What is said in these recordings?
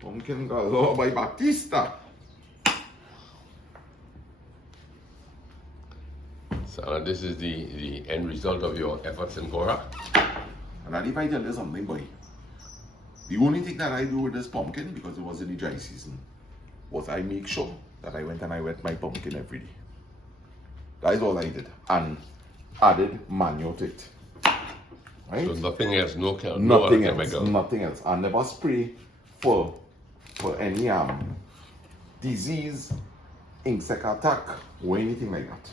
Pumpkin galore by Batista. So this is the end result of your efforts in Cora. And if I tell you something, boy, the only thing that I do with this pumpkin, because it was in the dry season, was I make sure that I went and I wet my pumpkin every day. That is all I did. And added manure to it. Right? So nothing else, Nothing else. Nothing else. I never spray for any disease, insect attack, or anything like that.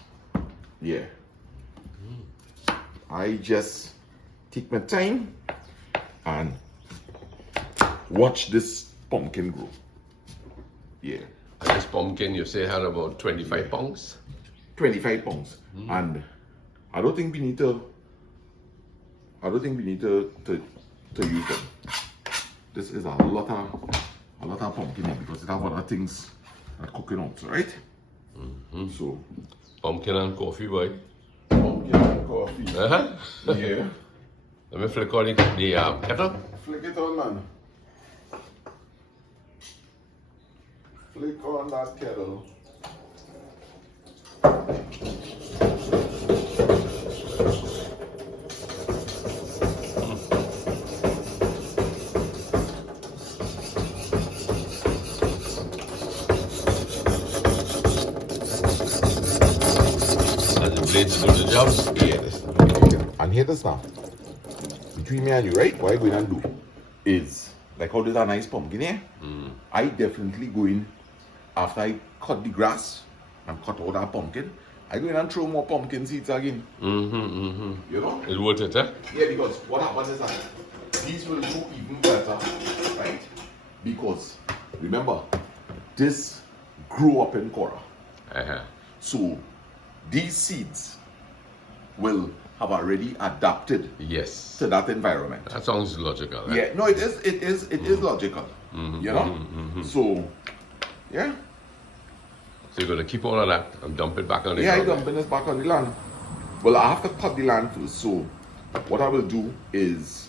Yeah. I just take my time and watch this pumpkin grow. Yeah. And this pumpkin you say had about 25 pounds? 25 pounds. And I don't think we need to use them. This is a lot of pumpkin here because it has other things that cooking out, right? So Pumpkin and coffee, boy. pumpkin and coffee. Uh-huh. Yeah. Let me flick on the kettle. Flick it on, man. Flick on that kettle. And the blades do the job. Yes. And hear this now. Between me and you, right? What I'm going to do is, like how there's a nice pumpkin here, I definitely go in, after I cut the grass and cut all that pumpkin, I go in and throw more pumpkin seeds again. You know? It's worth it, eh? Yeah, because what happens is that these will do even better, right? Because, remember, this grew up in Cora. Uh-huh. So, these seeds will have already adapted Yes. to that environment. That sounds logical, eh? Yeah, no, it is logical. You know? So, yeah. So you're going to keep all of that and dump it back on the Yeah, I'm ground. dumping this back on the land. Well, I have to cut the land first. So, what I will do is,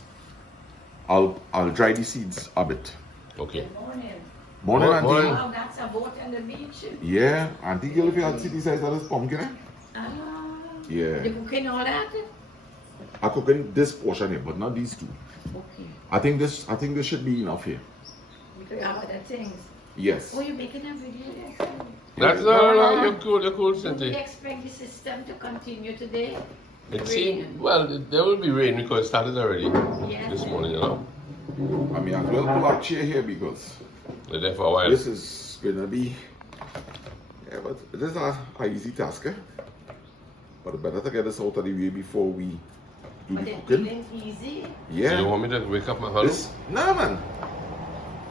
I'll dry the seeds a bit. Okay. Morning. Morning, Auntie. Morning. Wow, that's a boat on the beach. Yeah, Auntie Girl, if you had see the size of this pumpkin, eh? Ah. Yeah. The cooking all that? I'm cooking this portion here, but not these two. Okay. I think this should be enough here. Because you have other things. Yes. Oh, you're making a video there? That's No. you're cool, Do we Cynthia. expect the system to continue today? It Rain. seems, well, there will be rain because it started already Yeah. this morning, you know. I mean, as well pull our chair here because They're there for a while. this is gonna be. Yeah, but this is a easy task, eh? But better to get this out of the way before we do But the it cooking. isn't easy. So you Yeah. want me to wake up my husband? This, nah, man.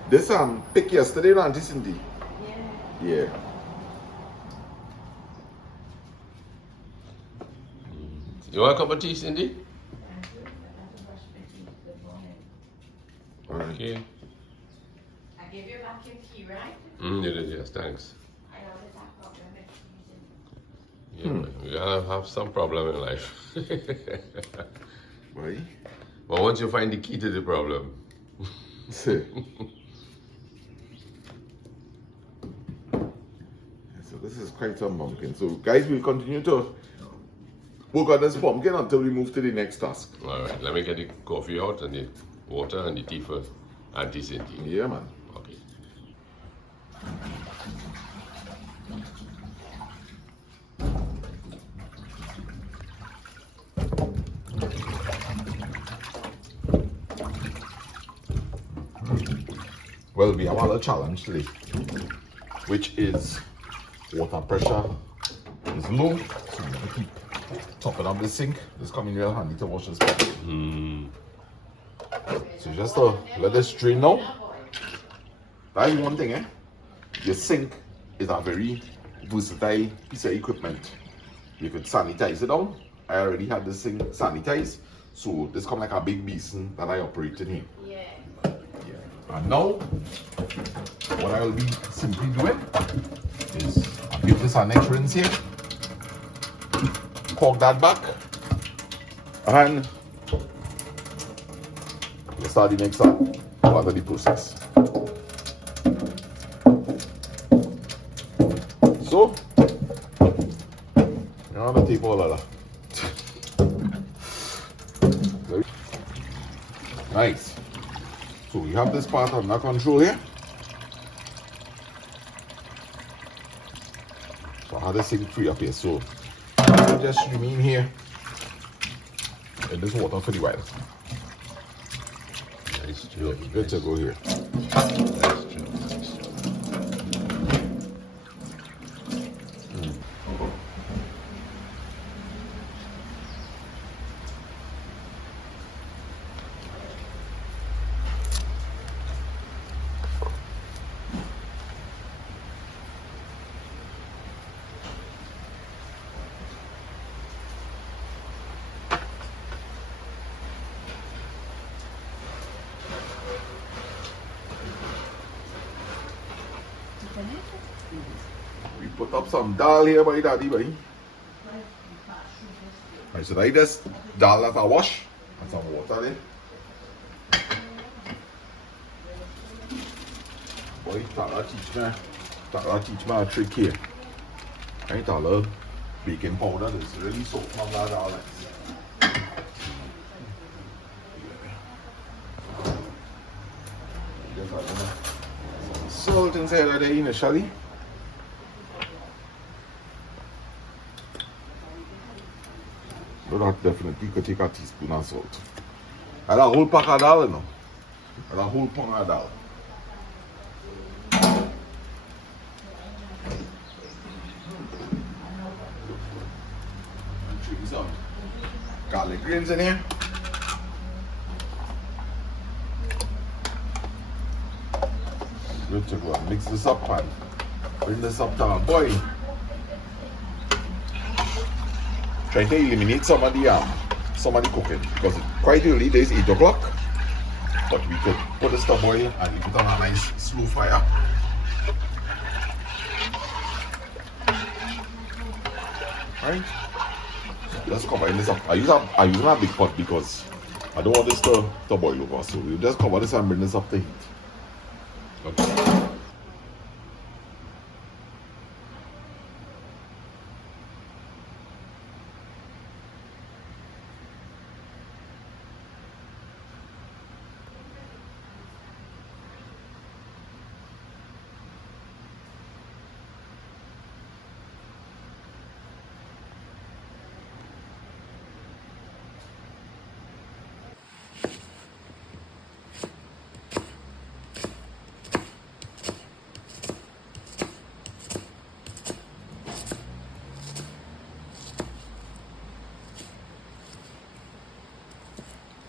This pick yesterday, no, Auntie Cindy. Yeah. Yeah. You want a cup of tea, Cindy? Alright. Okay. I gave you back your key, right? You did, yes, thanks. I always have problem with keys. Yeah, you gotta have some problem in life. Right. But once you find the key to the problem, So this is quite some pumpkin. So guys, we'll continue to work on this pumpkin until we move to the next task. all right, let me get the coffee out and the water and the tea for Auntie Cynthia. Yeah, man. Okay. Well, we have another challenge today, which is water pressure is low, so we have to keep topping up the sink. This coming real handy to wash this pumpkin. So just to let this drain now. That is one thing, eh? Your sink is a very versatile piece of equipment. You could sanitize it down. I already had this sink sanitized, so this come like a big basin that I operate in here. Yeah. And now, what I will be simply doing is I'll give this our next rinse here, cork that back, and we'll start the next part of the process. so. You don't have to take all of that. Nice. So we have this part under control here. So I have this thing free up here. So I'll just remain here in this water for the while. Nice job. Good to go here. Nice job. Nice job. We put up some dal here by daddy, boy. Right, so I just dal that I wash and some water there. Boy, Tala teach me a trick here. Right, Tala baking powder is really soaked from that dal. Just add some salt inside of there initially. So that definitely could take a teaspoon of salt. And a whole pack of dal, you know. And a whole pound of dal. And trim some garlic grains in here. Good to go. And mix this up and bring this up to a boil. Trying to eliminate some of the cooking because it's quite early days, 8 o'clock. But we could put this to boil and we put on a nice slow fire. Right? Just cover this up. I use a big pot because I don't want this to boil over. So we'll just cover this and bring this up to heat. Okay.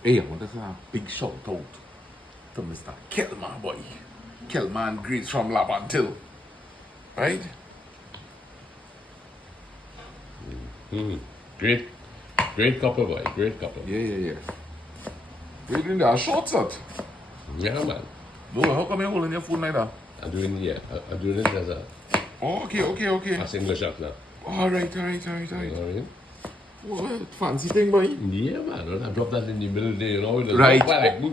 Hey, I want to say a big shout out to Mr. Kelman, boy. Kelman Greets from Labantil. Right? Great couple, boy. Great couple. Yeah. You're doing that short set. Yeah, man. No, how come you're holding your phone like that? I'm doing it as a Oh, okay. as English up now. Alright. You know what I mean? What fancy thing, boy? Yeah, man. I drop that in the middle there, you know. Right.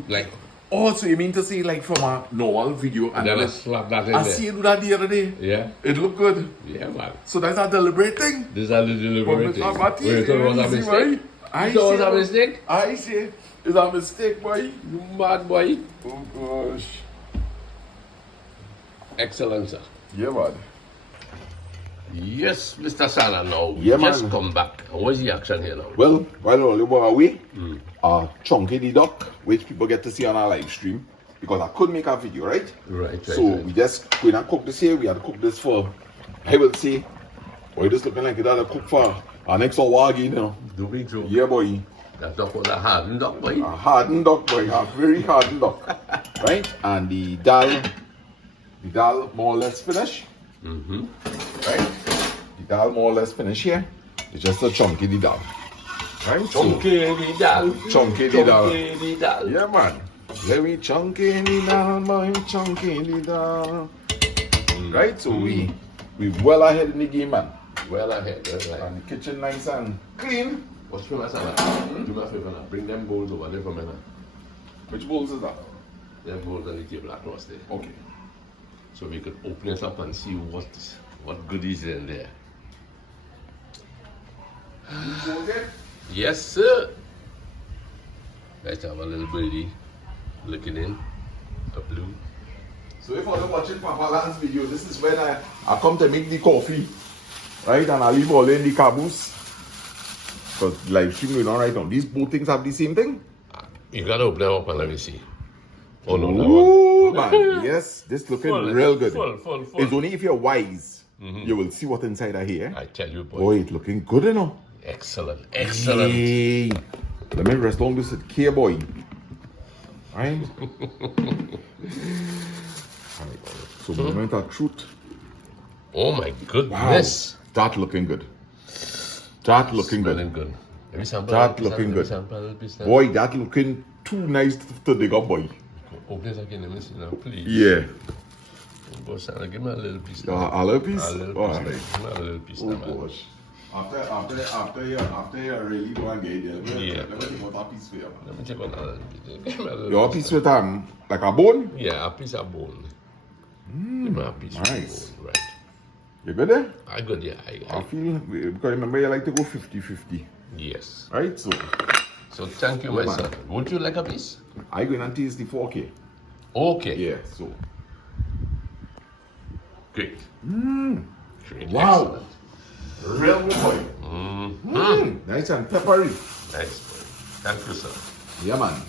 Like, Oh, so you mean to say like from a normal video and then I then slap that in I there. see you do that the other day. Yeah. It looked good. Yeah, man. So that's a deliberate thing. This is a deliberate thing. But Wait, you thought it was a mistake? I You thought it was a say, mistake? I say, it's a mistake, boy. You mad boy. Oh gosh. Excellent, sir. Yeah, man. Yes, Mr. Sana, now we Yeah, just man. come back. And what's the action here now? Well, while all you were away, Chunky the Duck, which people get to see on our live stream, because I couldn't make a video, right? Right. So we just going and cook this here. We had to cook this for, I will say, boy, this looking like it had to cook for our next hour again, you know. Do we joke? Yeah, boy. That duck was a hardened duck, boy. A hardened duck, boy. A very hardened duck. Right? And the dal more or less finished. Mm-hmm. Right? The dal more or less finished here. It's just a chunky the dal. Right? Chunky the dal. Chunky the dal. Chunky the dal. Yeah, man. Very chunky the dal, boy. Chunky the dal. Right? So we well ahead in the game, man. Well ahead, right. And the kitchen nice and clean. What's for my son? Do me a favor now. Bring them bowls over there for me now. Which bowls is that? Them bowls on the table across there. Okay. So we could open it up and see What goodies in there? Yes, sir. Let's have a little birdie looking in. A blue. So if you're watching Papa Land's video, this is when I come to make the coffee, right? And I leave all in the caboose. Because live stream going on right now. These both things have the same thing? You gotta open them up and let me see. Oh no, that Ooh, one. man. Yes, this looking Full, real good. full. It's only if you're wise, you will see what's inside of here. I tell you, boy. Boy, it's looking good, you know. Excellent. Hey. Let me rest on this care, boy. Right? So, moment of truth. Oh my goodness. That looking good. That looking Smelling good. good. Let me sample. That looking good. Boy. Boy, that looking too nice to dig up, boy. Open this again, let me see now, please. Yeah. Go, Santa, give me a little piece. A little piece? A little All piece. right. Give me a little piece. Oh now, man. gosh. After you really go and get there, Yeah. let me take out that piece for you, man. Let me check on that. Give me a little Your piece with like a bone? Yeah, a piece of bone. Give me a piece nice. of bone. Right. You good there? I good, yeah. I feel, because remember you like to go 50-50, Yes. right? So, So thank you, my Yeah, man. son. Would you like a piece? I going to taste the 4K. Okay. Yeah, so. Great. Great. Wow. Real good boy. Nice and peppery. Excellent. Nice. Thank you, sir. Yeah, man.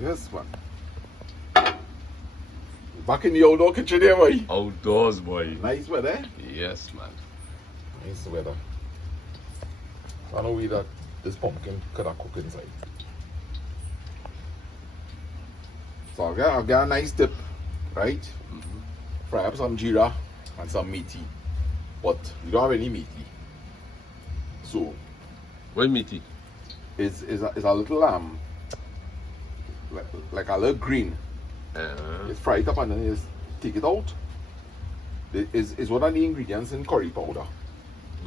Yes, man. Back in the outdoor kitchen there, boy. Outdoors, boy. Nice weather. Yes, man. Nice weather. I know we that this pumpkin could have cooked inside. So I've got a nice dip, right? Fry up some jeera and some meaty. But you don't have any meaty. So What meaty? it's a little like a little green. It's fried up and then you just take it out. Is one of the ingredients in curry powder.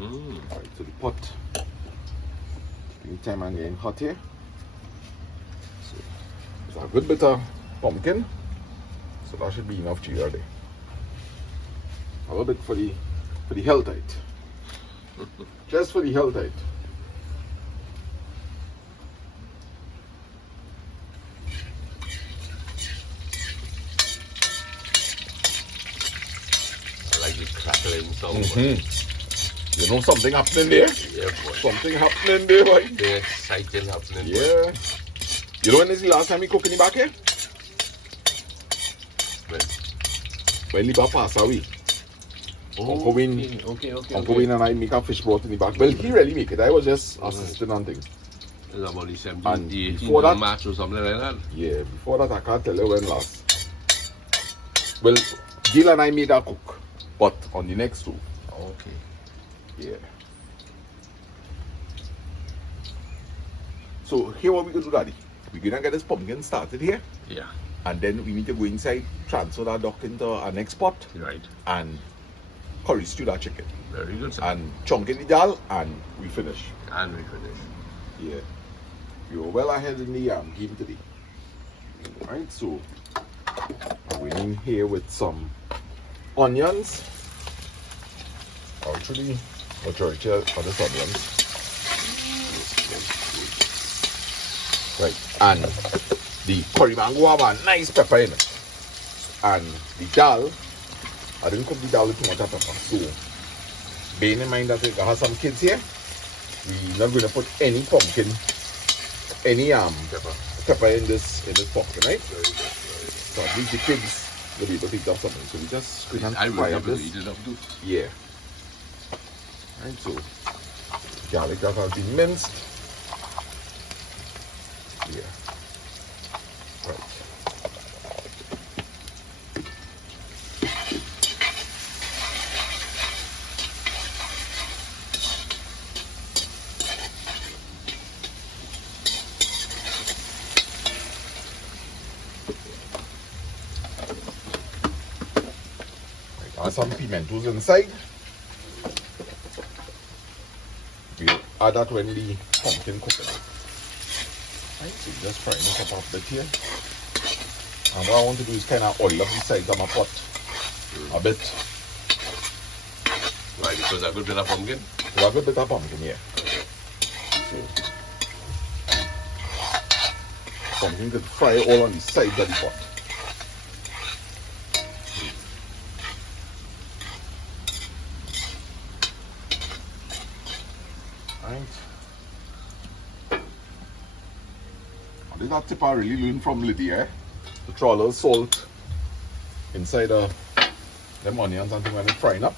Alright, so the pot taking time and getting hot here. So it's a good bit of pumpkin. So that should be enough jeera there. A little bit for the healthite. Just for the healthite. I like the crackling sound. You know something happening there? Yeah, boy. Something happening there, boy. Something exciting happening. boy. Yeah. You know when is the last time you cook in the back here? When the passed away. Uncle Wayne, Okay. Uncle Wayne and I make a fish broth in the back. Well, he really make it. I was just assisting on things. It's about the 17, And 18 before that- match or something like that. Yeah, before that I can't tell you when last. Well, Gil and I made a cook, but on the next two. Okay. Yeah. So here what we gonna do, Daddy? We're gonna get this pumpkin started here, Yeah. and then we need to go inside, transfer that duck into our next pot, Right. and curry stew that chicken, Very good, sir. and chunk in the dal, and we finish. And we finish. Yeah. We were well ahead in the game today. Alright, so I'm going in here with some onions. Actually, majority of this onions. Right, and the curry mango have a nice pepper in it. And the dal, I didn't cook the dal with too much pepper. So, bearing in mind that we have some kids here, we're not going to put any pumpkin, any pepper in this pumpkin, right? So at least the kids will be able to eat up something. So we just go and I will fry be up able to this. eat it up too. Yeah. Right, so garlic that has been minced. Yeah. Right. Add some pimentos inside. We'll add that when the pumpkin cooking. Right, so just frying it up a bit here. And what I want to do is kind of oil up the sides of my pot a bit. Why? Because a good bit of pumpkin? So a good bit of pumpkin here. Pumpkin can fry all on the sides of the pot. Right. And this is a tip I really learned from Lydia. To throw a little salt inside them onions and things when it's frying up.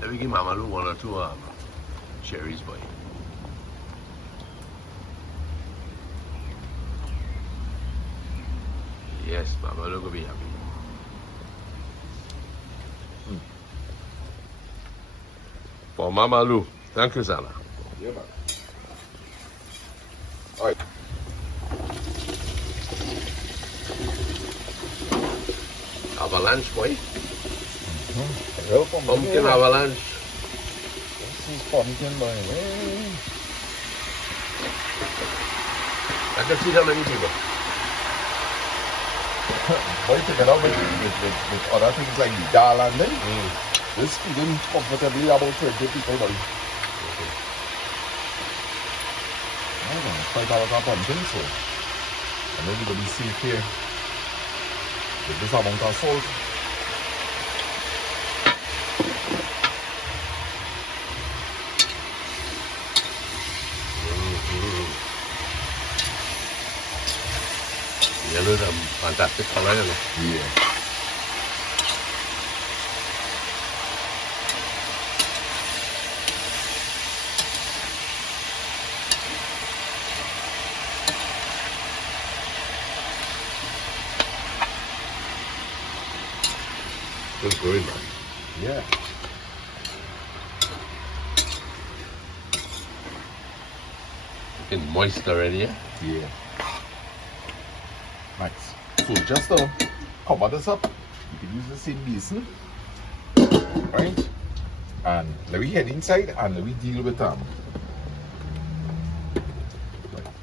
Let me give Mama Lou 1 or 2 cherries, boy. Yes, Mama Lou will be happy. For Mama Lou. Thank you, Sana. Yeah, man. Alright. Avalanche, boy. Real pumpkin. Pumpkin avalanche. This is pumpkin, boy. I can see how many people. Boy, together with other things like the dal and then this feeding comfortably about 20 people, boy. $5 a pumpkin, so and everybody safe here with this amount of salt. Yellow is a fantastic color, you know. Yeah. Good going, man. Yeah. Looking moist already, yeah? Yeah. Nice. So just to cover this up, you can use the same basin. Right? And let me head inside and let me deal with right,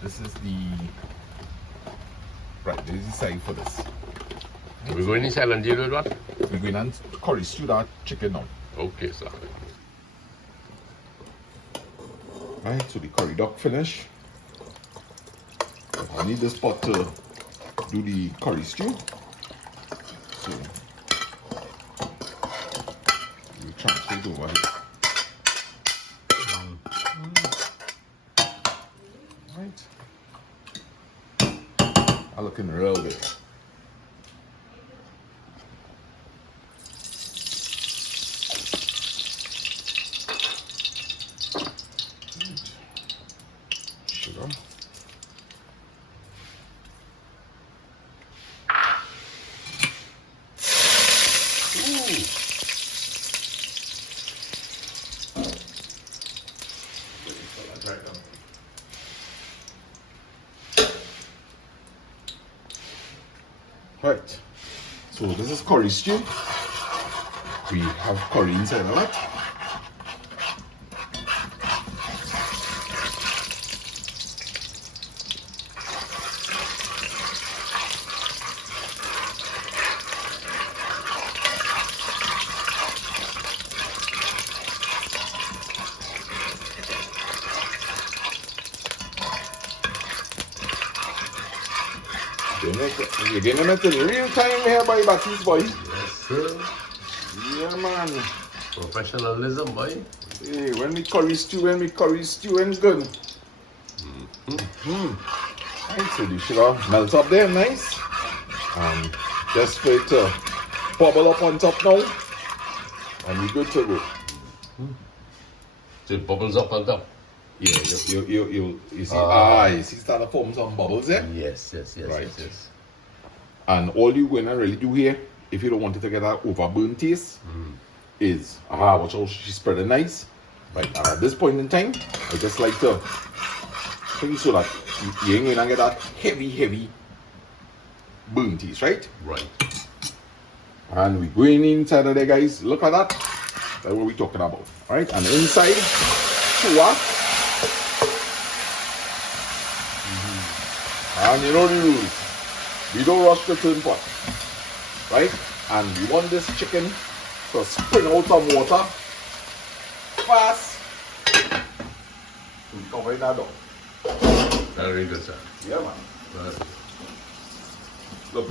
this is the side for this. We're going inside and deal with what? We're going and curry stew that chicken now. Okay, sir. Right, so the curry duck finish. I need this pot to do the curry stew. So we transfer it over here. Right. I'm looking real good. Sugar. Right, so this is curry stew. We have curry inside of it. You're getting it in real time here by Batty's boy. Yes, sir. Yeah, man. Professionalism, boy. Hey, when we curry stew and good. Right, so the sugar melts up there nice. Just for it to bubble up on top now. And we're good to go. So it bubbles up on top. Yeah, you see, you see start to form some bubbles there. Yes. Right. And all you're going to really do here, if you don't want it to get that overburnt taste, is watch how she spread it nice. Right, and at this point in time, I just like to think so that you ain't gonna get that heavy burnt taste, right? Right. And we going inside of there, guys. Look at that. That's what we're talking about. Alright, and inside, what? And you know the rules. We don't rush the turn pot. Right? And we want this chicken to spring out some water fast. We cover that down. Very good, sir. Yeah, man. Right. Look.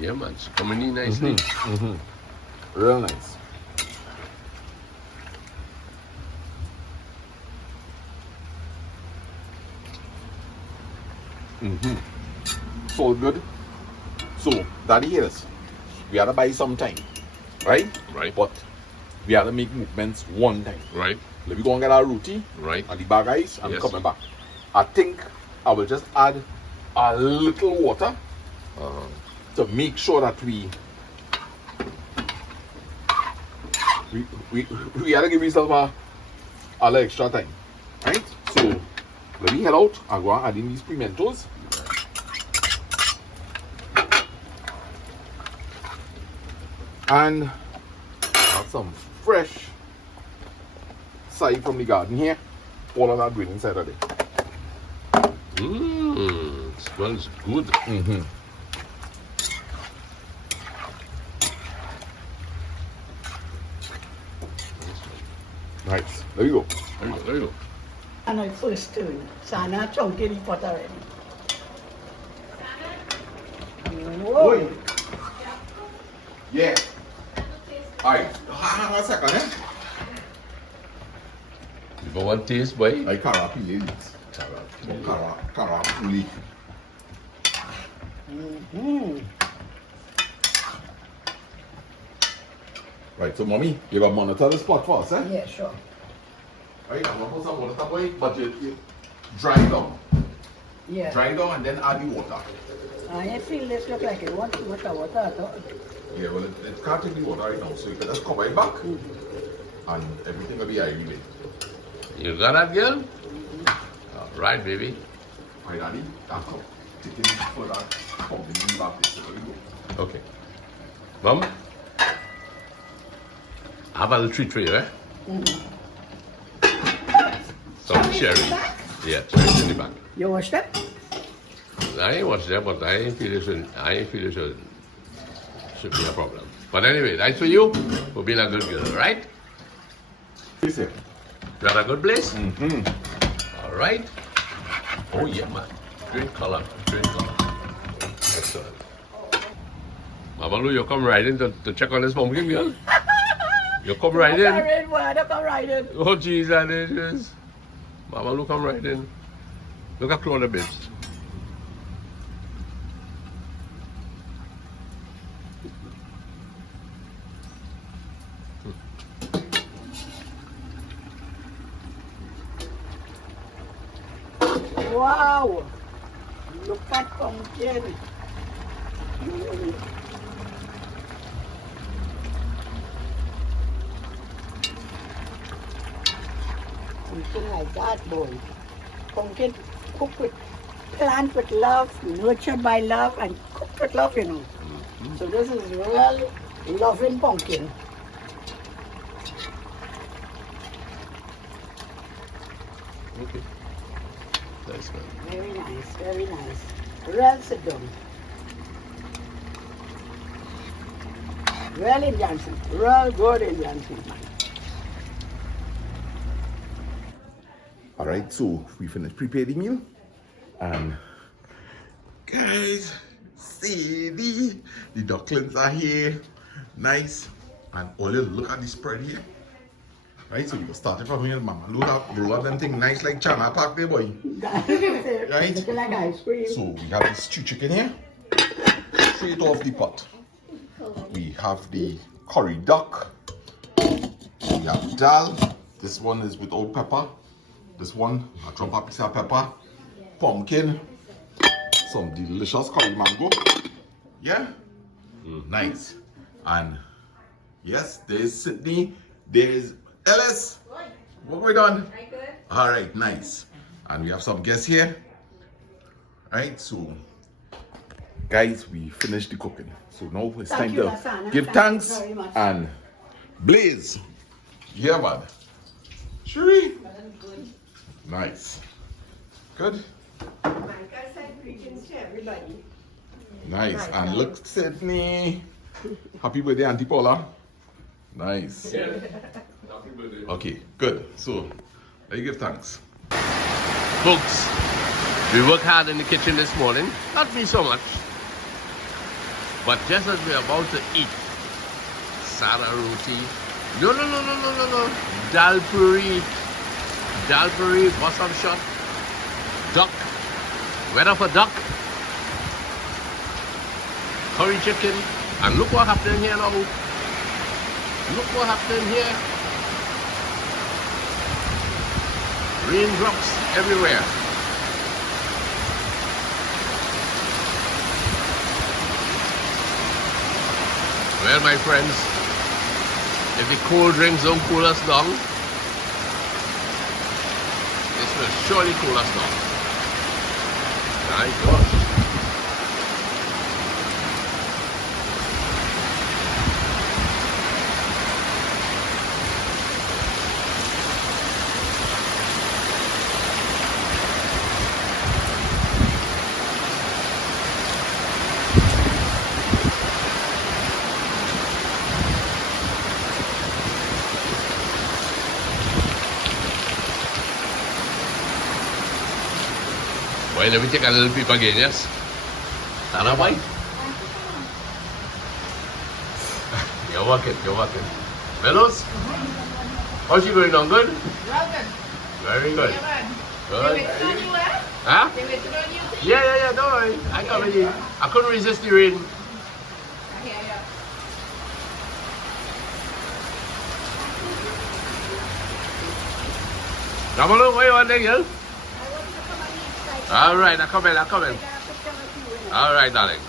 Yeah, man. It's coming in nicely. Real nice. It's all good. So, that is, we had to buy some time, right? Right. But we had to make movements one time. Right. Let me go and get our roti Right. and the bag ice and Yes. coming back. I think I will just add a little water to make sure that we gotta give ourselves a little extra time, right? So let me head out and go and add in these pimentos. And add some fresh side from the garden here. All of that going inside of there. Smells good. Nice. There you go. There you go. There you go. And I first turn. Sana chunky the pot already. Whoa. Yeah. Alright. Hang on a second, eh? You got one taste, boy? Like carapili. Carapuli. Right, so mommy, you got to monitor the spot first, eh? Yeah, sure. Right, I'm gonna put some water, boy, but you dry down. Yeah. Dry down and then add the water. I feel this look like it wants water at all. Yeah, well, it can't take the water right now, so you can just cover it back and everything will be anyway. You got that, girl? All right, baby. Right, Daddy, that's all. Taking for that company back this, so there we go. Okay. Mom? Have a little treat for you, eh? Some cherry. Yeah, cherry in the back. You watch that? I ain't watched that, but I ain't feel it should be a problem. But anyway, that's for you for being a good girl, right? Please, sir. You had a good place? All right. Oh, yeah, man. Great color. Great color. Excellent. Mama Lou, you come right in to check on this pumpkin, girl? You come right in. Come right in. Oh, jeez, that is. Mama Lou, come right in. Look at Claudia Bibbs. Wow. Look at pumpkin. Something like that, boy. Pumpkin cooked with, plant with love, nurtured by love, and cooked with love, you know. So this is real loving pumpkin. Okay. Nice, man. Very nice, very nice. Well sit down. Well Indian food, real good Indian food, man. Alright, so we finished prepare the meal. And guys, see the dumplings are here. Nice. And all you look at the spread here. Right, so you can start it from here. Mama Lou have roll up them thing nice like China Park there, boy. Right? Looking like ice cream. So we have the stew chicken here, straight off the pot. We have the curry duck. We have dal. This one is with old pepper. This one, I drop a piece of pepper, pumpkin, some delicious curry mango. Yeah? Nice. And yes, there's Sydney, there's Ellis. What we done? All right, nice. And we have some guests here. Right, so guys, we finished the cooking. So now it's Thank time you, to Lasana. give Thank thanks you very much. and blaze. Yeah, man. Sherry. Nice. Good. Micah said greetings to everybody. Nice. And look, Sydney. Happy birthday, Auntie Paula. Nice. Okay, good. So, let you give thanks. Folks, we worked hard in the kitchen this morning. Not me so much. But just as we're about to eat sada roti. No. Dal puri. Dal puri, basam shot. Duck. Whether for duck. Curry chicken. And look what happened here now. Look what happened here. Raindrops everywhere. Well, my friends, if the cold drinks don't cool us down, this will surely cool us down. My gosh. Why let me take a little peep again, yes? Tara, boy? You're working. Fellows? How's she going on? Good? Well good. Very good. Yeah, Good. They waited on you, eh? Huh? They waited on you to eat. Yeah, don't worry. I come in. I couldn't resist the rain. I hear ya. Ramalu, where you want there, girl? I want to come on the inside. All right, I come in. I got a picture of you in it. All right, darling.